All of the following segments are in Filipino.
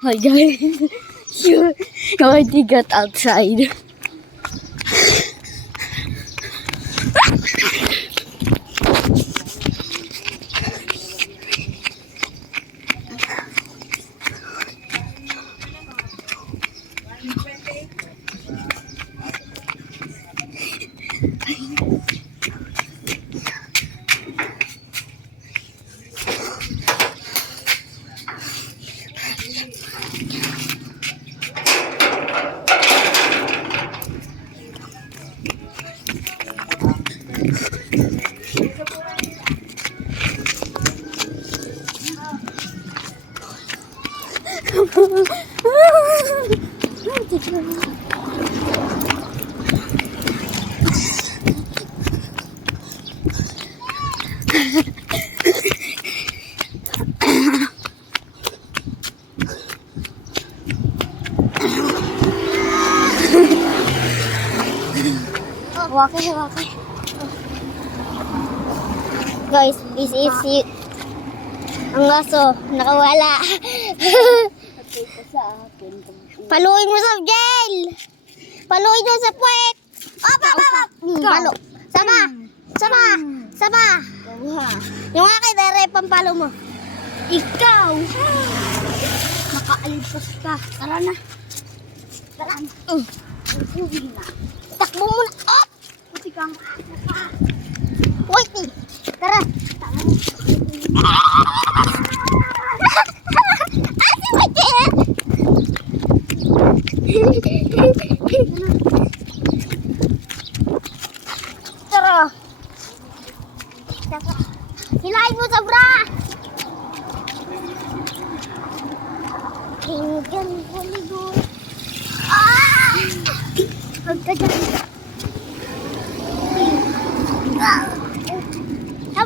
Hi guys, you already got outside. Hawakan. Guys, this is it. Ang aso, nakawala. Paluin mo sa jail. Paluin mo sa puwet. Palo. Sama. Yung akin, dere, pampalo mo. Ikaw. Makaalpas ka. Tara na. Takbo mo na. Up! Puti kang wait. Tara. Tara. Hilahin mo sa bra. Tinggan ko ligo. Pagkadyan.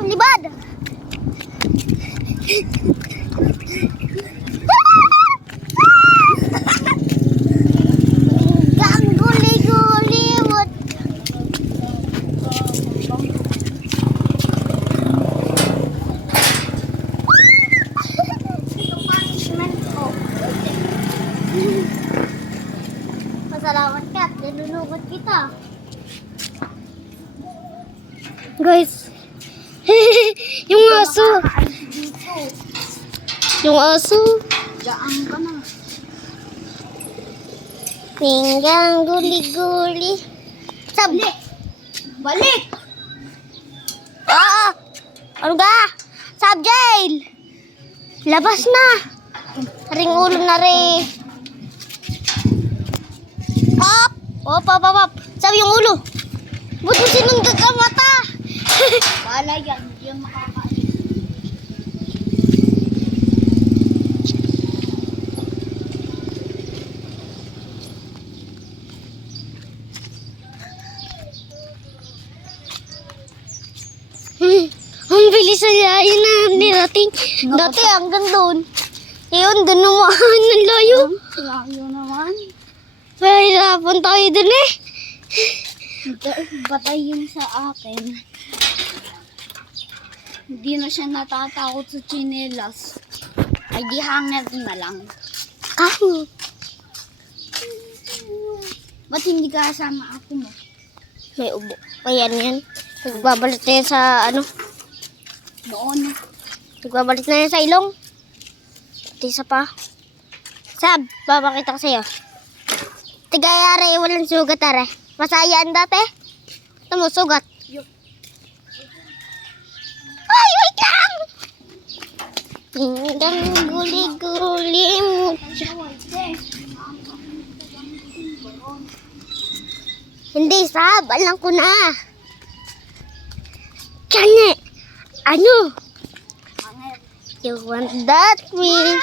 Libad. Guli-gulimot. Pasalamat ka, nilulugot kita. Guys, yung aso. Gaan ka na. Pinggang guli-guli. Balik! Ano ka? Jail! Labas na! Ring ulo na rin. Op! Sabi yung ulo. Ba't mo sinundag ka mata? Bala yan, hindi yan makakaalis. Ang bilis na layo na nirating. Dati hanggang doon. Ngayon, doon naman ang layo. Layo naman. Mahirapan tayo doon eh. Batay yung sa akin. Hindi na siya natatakot sa chinelas. Ay di hanger na lang. Ba't hindi ka kasama ako mo? May ubo. Ayan yan. Nagbabalik na yan sa ano? Noon. Nagbabalik na yan sa ilong. Pati isa pa. Sab, babakita ko sa'yo. Tigayari, walang sugat are. Masayaan dati. Ito mo, sugat. Ay, wait lang! Pinggang guli-guli mo. Hindi, Sab. Alam ko na. Kanya, ano? You want that me?